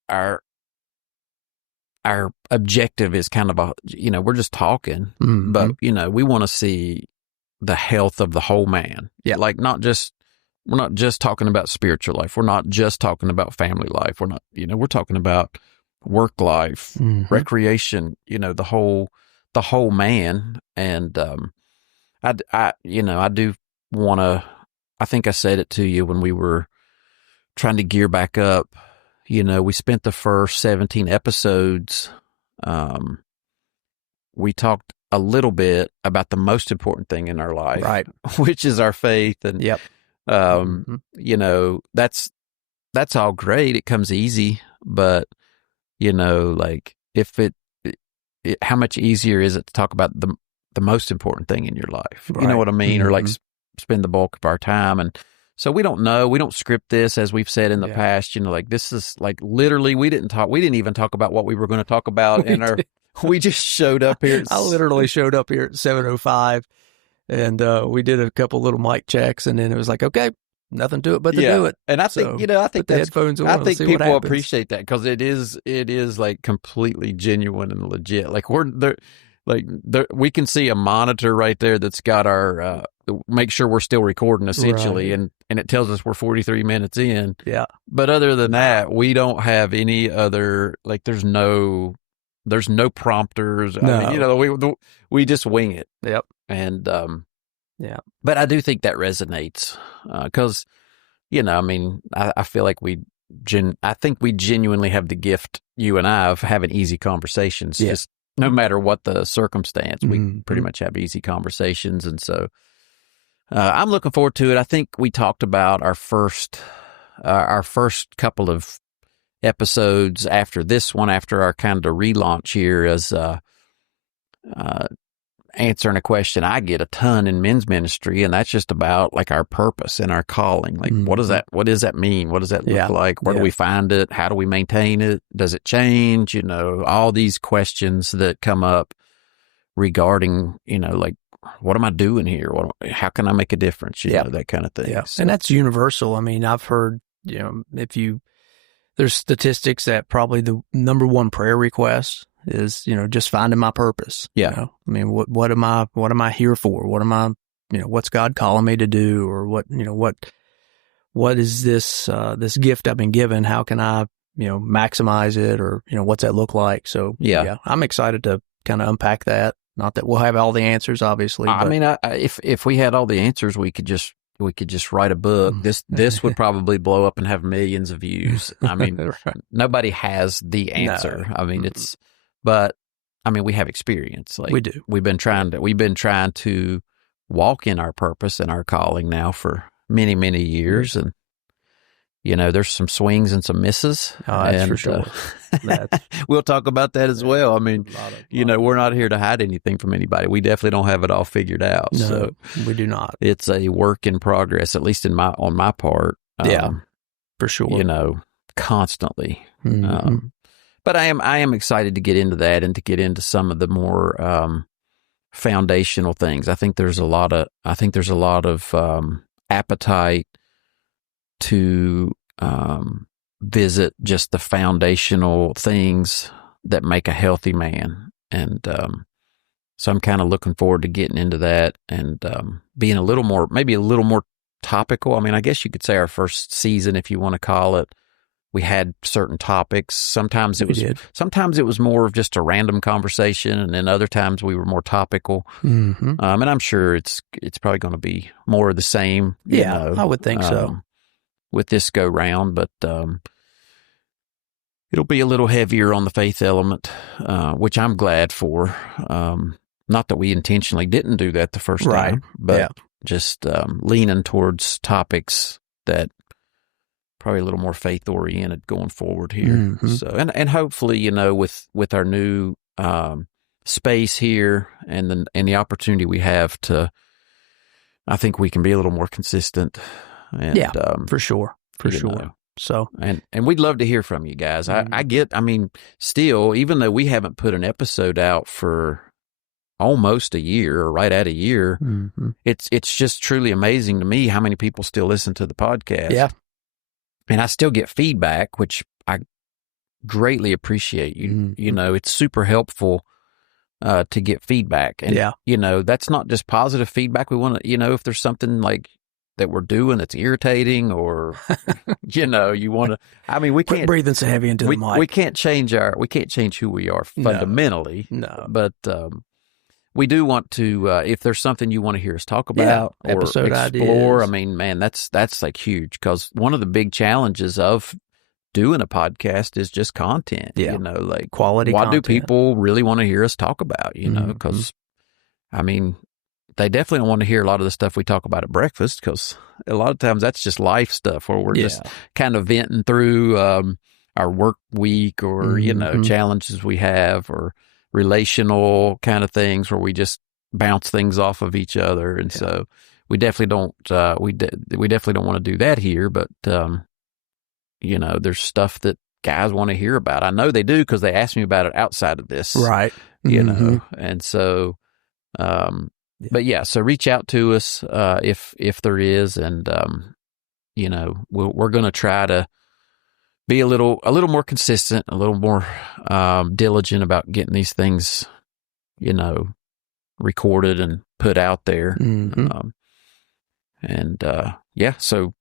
objective is kind of we're just talking, but we want to see the health of the whole man. Yeah. Like we're not just talking about spiritual life. We're not just talking about family life. We're not, we're talking about work life, recreation, the whole man. And, I do want to, I think I said it to you when we were trying to gear back up. We spent the first 17 episodes. We talked a little bit about the most important thing in our life, right? Which is our faith. And, that's all great. It comes easy, but, like if how much easier is it to talk about the most important thing in your life? Right. You know what I mean? Or like spend the bulk of our time. And so we don't know. We don't script this, as we've said in the past. Like this is like literally we didn't even talk about what we were going to talk about we just showed up here. I literally showed up here at 7:05 and we did a couple little mic checks and then it was like, okay, nothing to it but to do it. And I think, I think the headphones on. I think people appreciate that because it is like completely genuine and legit. Like we can see a monitor right there that's got our, make sure we're still recording essentially. Right. And it tells us we're 43 minutes in. Yeah. But other than that, we don't have any other, like there's no prompters. No. I mean, we just wing it. Yep. And, but I do think that resonates, cause I mean, I feel like I think we genuinely have the gift, you and I, of having easy conversations. Yeah. Just no matter what the circumstance, we pretty much have easy conversations. And so, I'm looking forward to it. I think we talked about our first couple of episodes after this one, after our kind of relaunch here, as answering a question I get a ton in men's ministry, and that's just about like our purpose and our calling. Like, what does that mean? What does that look like? Where do we find it? How do we maintain it? Does it change? All these questions that come up regarding, like, what am I doing here? How can I make a difference? That kind of thing. Yeah. So. And that's universal. I mean, I've heard, there's statistics that probably the number one prayer request is, just finding my purpose. Yeah. I mean, what am I here for? What am I, what's God calling me to do? Or what is this gift I've been given? How can I, maximize it? Or, what's that look like? So yeah, I'm excited to kind of unpack that. Not that we'll have all the answers, obviously. I mean, if we had all the answers, we could just write a book. This would probably blow up and have millions of views. I mean, right. Nobody has the answer. No. I mean, but I mean, we have experience. Like we do. We've been trying to walk in our purpose and our calling now for many, many years, and there's some swings and some misses. Oh, that's for sure. We'll talk about that as well. I mean, we're not here to hide anything from anybody. We definitely don't have it all figured out. No, so we do not. It's a work in progress, at least on my part. For sure. Constantly. But I am excited to get into that and to get into some of the more foundational things. I think there's a lot of appetite to visit just the foundational things that make a healthy man. And so I'm kind of looking forward to getting into that and being maybe a little more topical. I mean, I guess you could say our first season, if you want to call it, we had certain topics. Sometimes it was more of just a random conversation, and then other times we were more topical. And I'm sure it's probably going to be more of the same. I would think so. with this go round, but it'll be a little heavier on the faith element, which I'm glad for. Not that we intentionally didn't do that the first time, but just leaning towards topics that probably a little more faith oriented going forward here. So, and hopefully, you know, with our new space here and the opportunity we have to, I think we can be a little more consistent. And, for sure. Know. So, and we'd love to hear from you guys. I mean, still, even though we haven't put an episode out for almost a year or right at a year, it's just truly amazing to me how many people still listen to the podcast. Yeah. And I still get feedback, which I greatly appreciate. You know, it's super helpful to get feedback. And, you know, that's not just positive feedback. We want to, you know, if there's something like that we're doing that's irritating or, you know, you want to, I mean, we can't. Quit breathing so heavy into the mic. We can't change who we are fundamentally. No. But we do want to, if there's something you want to hear us talk about or episode explore, ideas. I mean, man, that's like huge, because one of the big challenges of doing a podcast is just content, you know, like quality what content. do people really want to hear us talk about, you know, because, I mean, they definitely don't want to hear a lot of the stuff we talk about at breakfast, because a lot of times that's just life stuff where we're just kind of venting through our work week or, you know, challenges we have or relational kind of things where we just bounce things off of each other. And so we definitely don't, we definitely don't want to do that here, but, you know, there's stuff that guys want to hear about. I know they do, because they ask me about it outside of this. Right. You know, and so, but yeah, so reach out to us, if there is. And, you know, we're going to try to be a little more consistent, a little more, diligent about getting these things, you know, recorded and put out there. So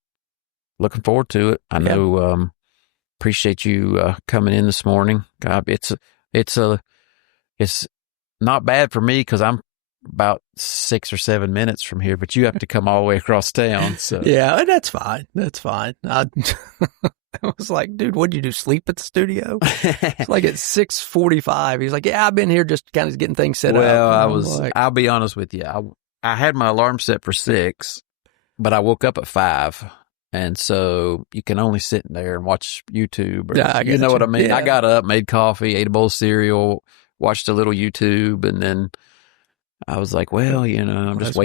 looking forward to it. I know, appreciate you, coming in this morning. God, it's not bad for me, because I'm about 6 or 7 minutes from here, but you have to come all the way across town. So yeah, that's fine. That's fine. I was like, dude, what'd you do? Sleep at the studio? It's like at 6:45. He's like, yeah, I've been here just kind of getting things set up. Well, I'll be honest with you. I had my alarm set for 6, but I woke up at 5. And so you can only sit in there and watch YouTube. Or, you know what I mean? Yeah. I got up, made coffee, ate a bowl of cereal, watched a little YouTube, and then I was like, well, you know, I'm just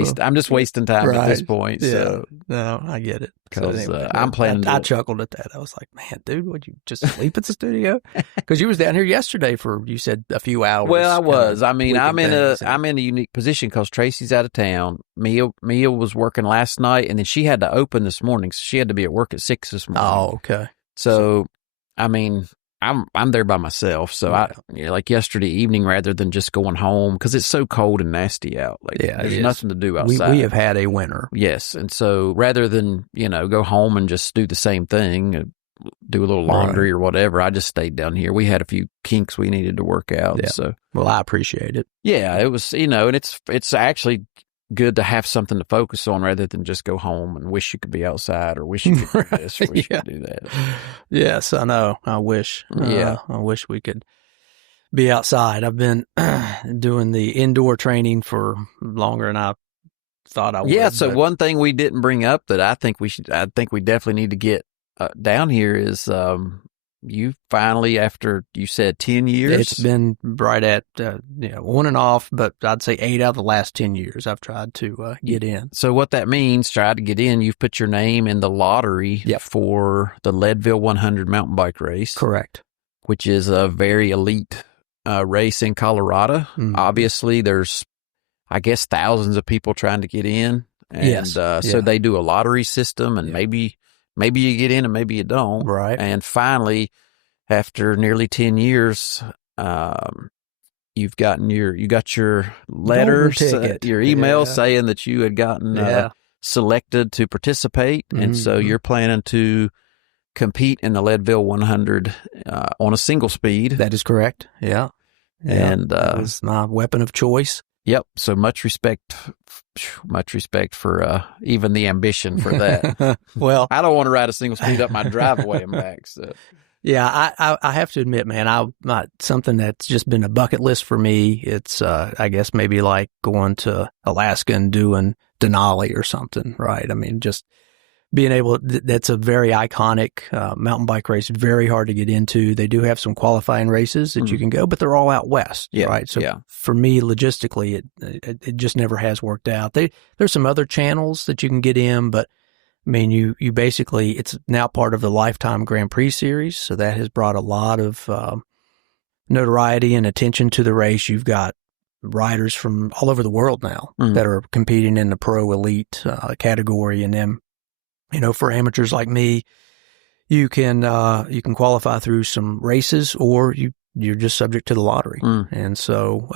wasting time at this point. Yeah. So. No, I get it. Because I'm planning I chuckled at that. I was like, man, dude, would you just sleep at the studio? Because you was down here yesterday for, you said, a few hours. Well, I was. I mean, I'm in a unique position because Tracy's out of town. Mia was working last night, and then she had to open this morning, so she had to be at work at 6 this morning. Oh, okay. So I mean, I'm there by myself. So like yesterday evening, rather than just going home, because it's so cold and nasty out. Like, there's nothing to do outside. We have had a winter. Yes. And so rather than, you know, go home and just do the same thing, do a little laundry or whatever, I just stayed down here. We had a few kinks we needed to work out. Yeah. So, well, I appreciate it. Yeah, it was, you know, and it's actually good to have something to focus on rather than just go home and wish you could be outside or wish you could do this or wish you could do that. Yes, I know. I wish. I wish we could be outside. I've been doing the indoor training for longer than I thought I would. Yeah, so one thing we didn't bring up that I think we definitely need to get down here is you finally, after you said 10 years? It's been right at, on and off, but I'd say 8 out of the last 10 years I've tried to get in. So what that means, try to get in, you've put your name in the lottery for the Leadville 100 mountain bike race. Correct. Which is a very elite race in Colorado. Mm-hmm. Obviously, there's, I guess, thousands of people trying to get in. And so they do a lottery system, and maybe you get in and maybe you don't. Right. And finally, after nearly 10 years, you got your letter, your email saying that you had gotten selected to participate. Mm-hmm. And so you're planning to compete in the Leadville 100 on a single speed. That is correct. Yeah. And that was my weapon of choice. Yep. So much respect for even the ambition for that. Well, I don't want to ride a single speed up my driveway and back. So. Yeah, I have to admit, man, something that's just been a bucket list for me. It's I guess maybe like going to Alaska and doing Denali or something, right? I mean, just being able. That's a very iconic mountain bike race. Very hard to get into. They do have some qualifying races that you can go, but they're all out west, right? So for me, logistically, it just never has worked out. There's some other channels that you can get in, but I mean, you basically, it's now part of the Lifetime Grand Prix series, so that has brought a lot of notoriety and attention to the race. You've got riders from all over the world now that are competing in the pro elite category, and then, for amateurs like me, you can qualify through some races, or you're just subject to the lottery. And so,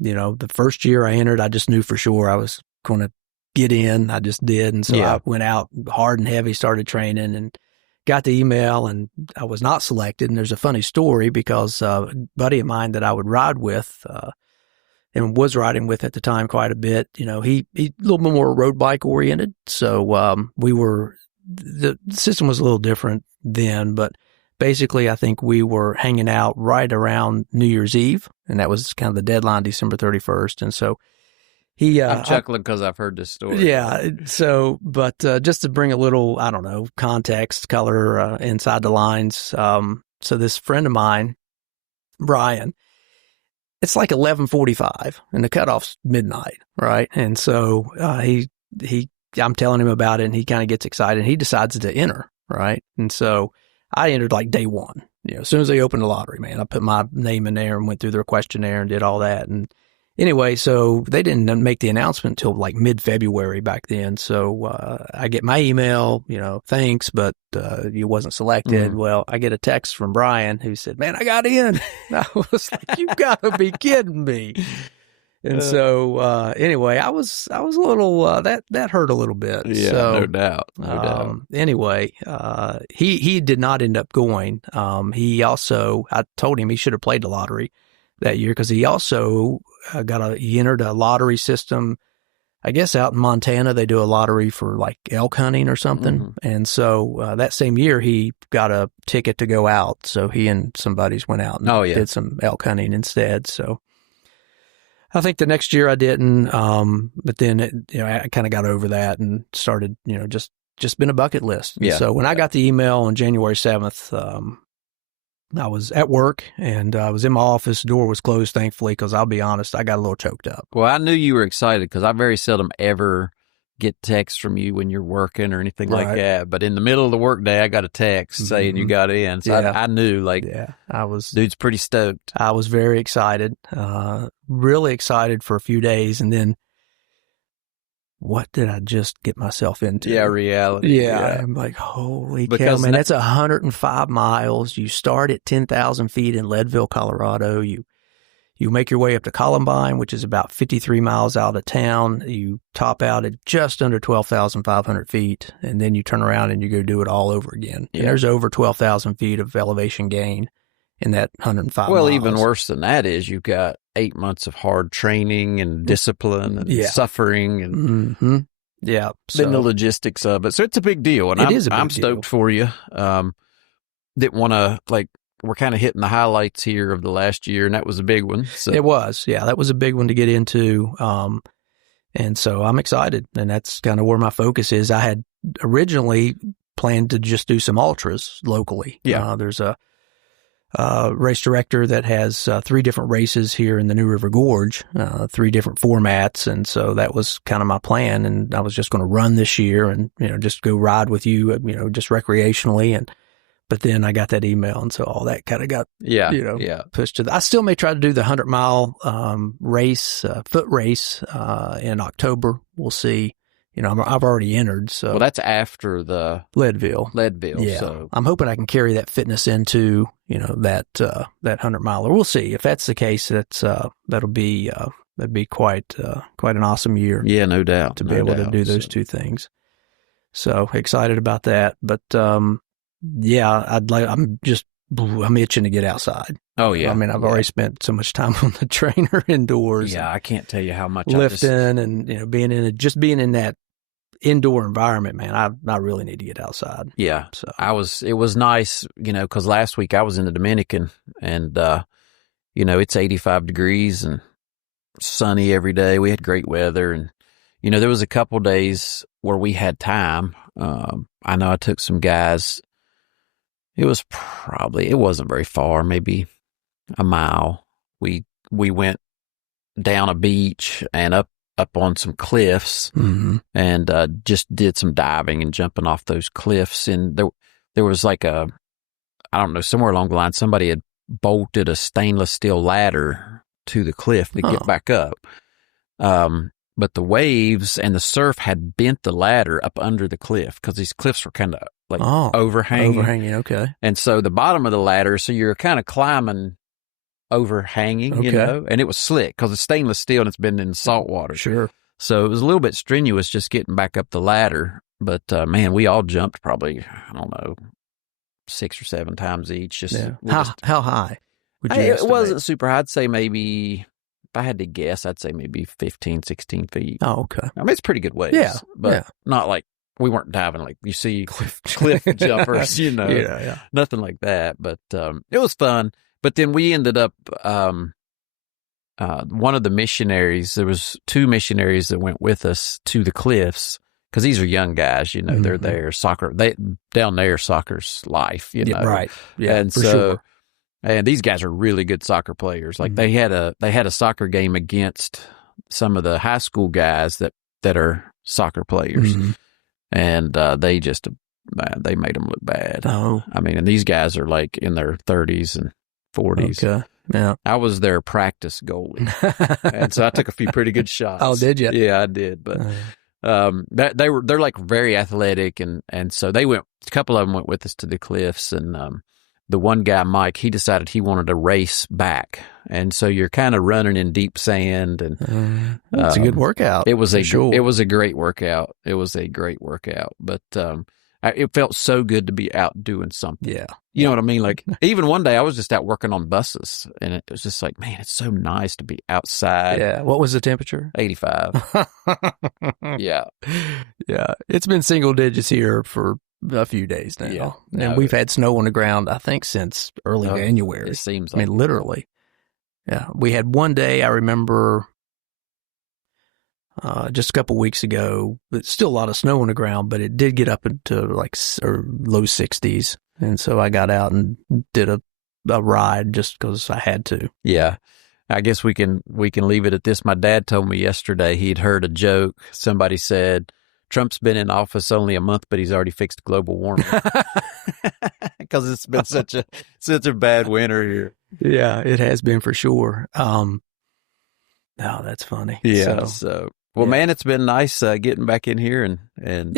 the first year I entered, I just knew for sure I was going to get in. I just did. And so I went out hard and heavy, started training, and got the email, and I was not selected. And there's a funny story because a buddy of mine that I would ride with and was riding with at the time quite a bit, he's a little bit more road bike oriented. So the system was a little different then, but basically I think we were hanging out right around New Year's Eve, and that was kind of the deadline, December 31st. And so I'm chuckling because I've heard this story. Yeah. So, but just to bring a little, I don't know, context, color inside the lines. So this friend of mine, Brian, it's like 11:45 and the cutoff's midnight, right? And so I'm telling him about it, and he kind of gets excited, and he decides to enter, right? And so I entered like day one. As soon as they opened the lottery, man, I put my name in there and went through their questionnaire and did all that. And anyway, so they didn't make the announcement until like mid-February back then. So I get my email, thanks, but you wasn't selected. Well, I get a text from Brian who said, "Man, I got in." I was like, "You gotta be kidding me!" And so anyway, I was a little that hurt a little bit. Yeah, so, no doubt. Anyway, he did not end up going. I told him he should have played the lottery that year, because he also he entered a lottery system. I guess out in Montana, they do a lottery for like elk hunting or something. And so that same year, he got a ticket to go out. So he and some buddies went out and did some elk hunting instead. So I think the next year I didn't. But then, I kind of got over that and started, just been a bucket list. And so when I got the email on January 7th, I was at work, and I was in my office. The door was closed, thankfully, because I'll be honest, I got a little choked up. Well, I knew you were excited because I very seldom ever get texts from you when you're working or anything like that. But in the middle of the workday, I got a text saying you got in. So I knew, dude's pretty stoked. I was very excited, really excited for a few days. And then, what did I just get myself into? Yeah, reality. Yeah. I'm like, holy cow, man, that's 105 miles. You start at 10,000 feet in Leadville, Colorado. You make your way up to Columbine, which is about 53 miles out of town. You top out at just under 12,500 feet, and then you turn around and you go do it all over again. Yeah. And there's over 12,000 feet of elevation gain in that 105 Well, miles. even worse than that is you've got 8 months of hard training and discipline and suffering and then the logistics of it. So it's a big deal, and I'm stoked for you. Didn't want to we're kind of hitting the highlights here of the last year, and that was a big one. So. It was, that was a big one to get into. And so I'm excited, and that's kind of where my focus is. I had originally planned to just do some ultras locally. There's a race director that has 3 different races here in the New River Gorge, 3 different formats. And so that was kind of my plan. And I was just going to run this year and, just go ride with you, just recreationally. But then I got that email. And so all that kind of got, pushed to I still may try to do the 100-mile race, foot race in October. We'll see. I've already entered. So well, that's after the Leadville. Yeah. So I'm hoping I can carry that fitness into, that 100-miler. We'll see. If that's the case, that'll be quite an awesome year. Yeah, no doubt. To be able to do those two things. So excited about that. But I'm itching to get outside. Oh, yeah. I mean, I've already spent so much time on the trainer indoors. Yeah, I can't tell you how much lifting and, you know, being in that indoor environment, man. I really need to get outside. Yeah. So it was nice, you know, because last week I was in the Dominican and, you know, it's 85 degrees and sunny every day. We had great weather. And, you know, there was a couple days where we had time. I know I took some guys. It wasn't very far, maybe a mile. We went down a beach and up on some cliffs and just did some diving and jumping off those cliffs. And there was like I don't know, somewhere along the line, somebody had bolted a stainless steel ladder to the cliff to get back up. But the waves and the surf had bent the ladder up under the cliff because these cliffs were kind of like overhanging. Overhanging, okay. And so the bottom of the ladder, so you're kind of climbing overhanging, you know, and it was slick because it's stainless steel and it's been in salt water. Sure. So it was a little bit strenuous just getting back up the ladder. But man, we all jumped probably, I don't know, 6 or 7 times each. How high would you estimate? It wasn't super high. I'd say maybe, if I had to guess, I'd say maybe 15, 16 feet. Oh, okay. I mean, it's pretty good waves. Yeah. But not like, we weren't diving like you see cliff jumpers, you know. Yeah. Nothing like that. But it was fun. But then we ended up, one of the missionaries, there was 2 missionaries that went with us to the cliffs because these are young guys, you know, they're there, down there, soccer's life, you know. Right. Yeah, and for so, sure. And these guys are really good soccer players. Like they had a soccer game against some of the high school guys that are soccer players. And they made them look bad. Oh. I mean, and these guys are like in their 30s and 40s. Okay. Yeah. I was their practice goalie. And so I took a few pretty good shots. Oh, did you? Yeah, I did. But they're like very athletic and so a couple of them went with us to the cliffs and the one guy, Mike, he decided he wanted to race back. And so you're kind of running in deep sand and it's a good workout. It was a great workout. It was a great workout. But it felt so good to be out doing something. Yeah. You know what I mean? Like even one day I was just out working on buses and it was just like, man, it's so nice to be outside. Yeah. What was the temperature? 85. Yeah. Yeah. It's been single digits here for a few days now. Yeah. And we've had snow on the ground, I think, since early January. It seems like. I mean, literally. Yeah. We had one day, I remember, just a couple weeks ago, but still a lot of snow on the ground, but it did get up into like low 60s. And so I got out and did a ride just because I had to. Yeah. I guess we can leave it at this. My dad told me yesterday he'd heard a joke. Somebody said, Trump's been in office only a month, but he's already fixed global warming because it's been such a bad winter here. Yeah, it has been for sure. No, that's funny. Yeah. So man, it's been nice getting back in here and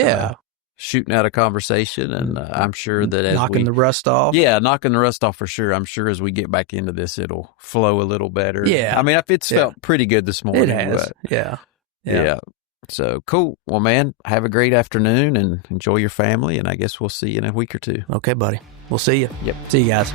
shooting out a conversation, and I'm sure that as knocking the rust off. Yeah, knocking the rust off for sure. I'm sure as we get back into this, it'll flow a little better. Yeah, I mean, it's felt pretty good this morning. It has. Yeah. So cool. Well, man, have a great afternoon and enjoy your family. And I guess we'll see you in a week or 2. Okay, buddy. We'll see you. Yep. See you guys.